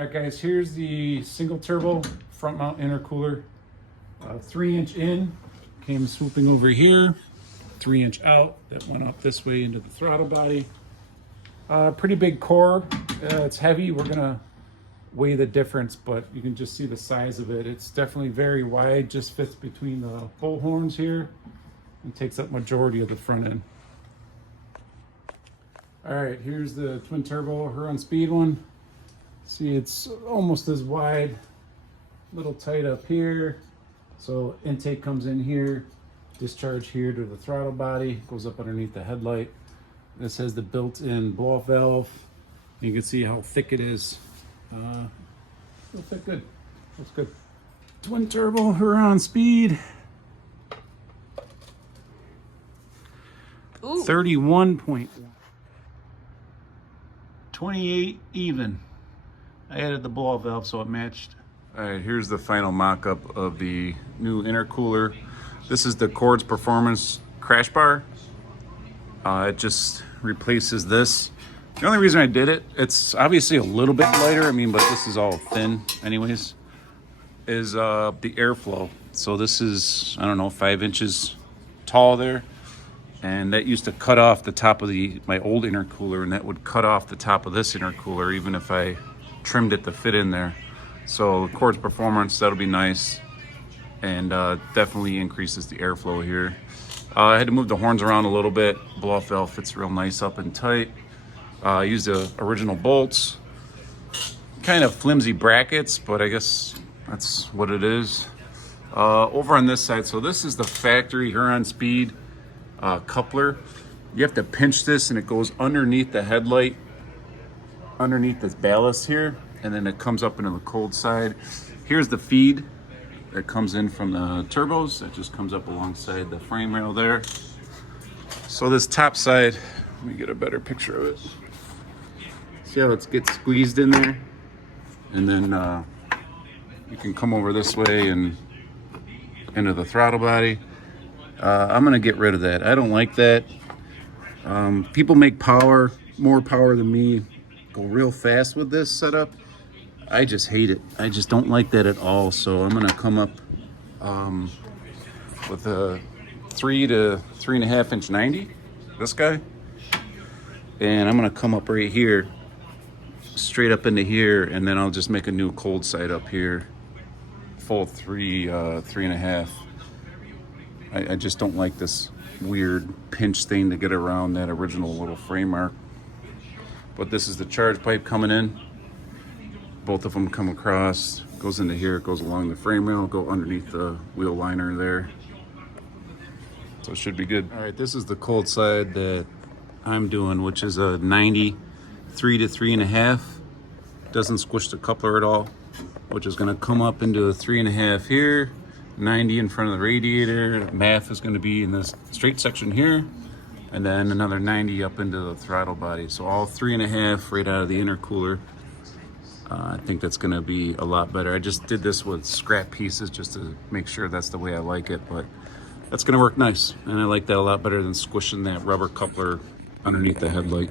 All right, guys, here's the single turbo front mount intercooler. 3-inch in, came swooping over here. 3-inch out, that went up this way into the throttle body. Pretty big core. It's heavy. We're gonna weigh the difference, but you can just see the size of it. It's definitely very wide, just fits between the bull horns here and takes up majority of the front end. All right, here's the twin turbo Huron Speed one. See, it's almost as wide, a little tight up here. So intake comes in here, discharge here to the throttle body, goes up underneath the headlight. This has the built-in blow-off valve. You can see how thick it is. It'll fit good. Looks good. Twin turbo Huron Speed. 31.1. 28 even. I added the blow-off valve so it matched. All right, here's the final mock-up of the new intercooler. This is the Cords Performance crash bar. It just replaces this. The only reason I did it, it's obviously a little bit lighter, I mean, but this is all thin anyways, is the airflow. So this is, I don't know, 5 inches tall there. And that used to cut off the top of my old intercooler, and that would cut off the top of this intercooler even if I trimmed it to fit in there. So Cords Performance, that'll be nice, and definitely increases the airflow here. I had to move the horns around a little bit. Blow-off valve fits real nice up and tight. I used the original bolts. Kind of flimsy brackets, but I guess that's what it is. Over on this side, so this is the factory Huron Speed coupler. You have to pinch this and it goes underneath the headlight, underneath this ballast here, and then it comes up into the cold side. Here's the feed that comes in from the turbos. That just comes up alongside the frame rail there. So this top side, let me get a better picture of it. See how it gets squeezed in there? And then you can come over this way and into the throttle body. I'm gonna get rid of that. I don't like that. People make more power than me, go real fast with this setup. I just hate it. I just don't like that at all. So I'm gonna come up with a 3 to 3.5 inch 90, this guy. And I'm gonna come up right here, straight up into here, and then I'll just make a new cold side up here, full 3.5. I just don't like this weird pinch thing to get around that original little frame arc. But this is the charge pipe coming in. Both of them come across, goes into here, goes along the frame rail, go underneath the wheel liner there. So it should be good. All right, this is the cold side that I'm doing, which is a 90, 3 to 3.5. Doesn't squish the coupler at all, which is gonna come up into a 3.5 here, 90 in front of the radiator. MAF is gonna be in this straight section here, and then another 90 up into the throttle body. So all 3.5 right out of the intercooler. I think that's gonna be a lot better. I just did this with scrap pieces just to make sure that's the way I like it, but that's gonna work nice. And I like that a lot better than squishing that rubber coupler underneath the headlight.